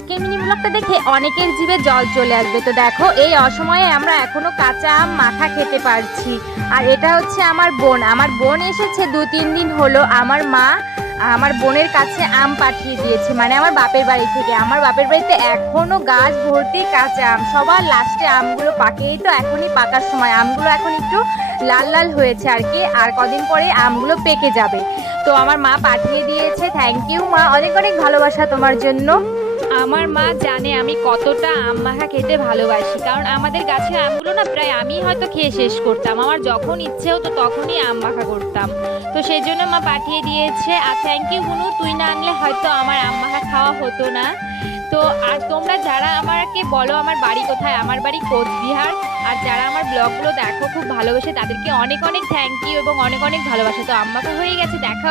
আজকের মিনি ব্লগটা দেখে অনেকের জিভে জল চলে আসবে। তো দেখো এই অসময়ে আমরা এখনো কাঁচা আম মাখা খেতে পারছি। আর এটা হচ্ছে আমার বোন এসেছে 2-3 দিন হলো। আমার মা আমার বোনের কাছে আম পাঠিয়ে দিয়েছে, মানে আমার বাপের বাড়ি থেকে। আমার বাপের বাড়িতে এখনো গাছ ভর্তি কাঁচা আম, সবার লাস্টে আমগুলো পাকে। এই তো এখনই পাকার সময়, আমগুলো এখন একটু লাল লাল হয়েছে আর কি, আর কদিন পরে আমগুলো পেকে যাবে। তো আমার মা পাঠিয়ে দিয়েছে, থ্যাংক ইউ মা, অনেক অনেক ভালোবাসা তোমার জন্য। আমার মা জানে আমি কতটা আম মাখা খেতে ভালোবাসি, কারণ আমাদের গাছের আমগুলো না প্রায় আমি হয়তো খেয়ে শেষ করতাম। আমার যখন ইচ্ছে হতো তখনই আম মাখা করতাম। তো সেই জন্য মা পাঠিয়ে দিয়েছে। আর থ্যাংক ইউ বুনু, তুই না আনলে হয়তো আমার আম মাখা খাওয়া হতো না। তো আর তোমরা যারা আমাকে বলো আমার বাড়ি কোথায়, আমার বাড়ি কোচবিহার। আর যারা আমার ব্লগগুলো দেখো খুব ভালোবাসে, তাদেরকে অনেক অনেক থ্যাংক ইউ এবং অনেক অনেক ভালোবাসা। তো আম মাখা হয়ে গেছে, দেখা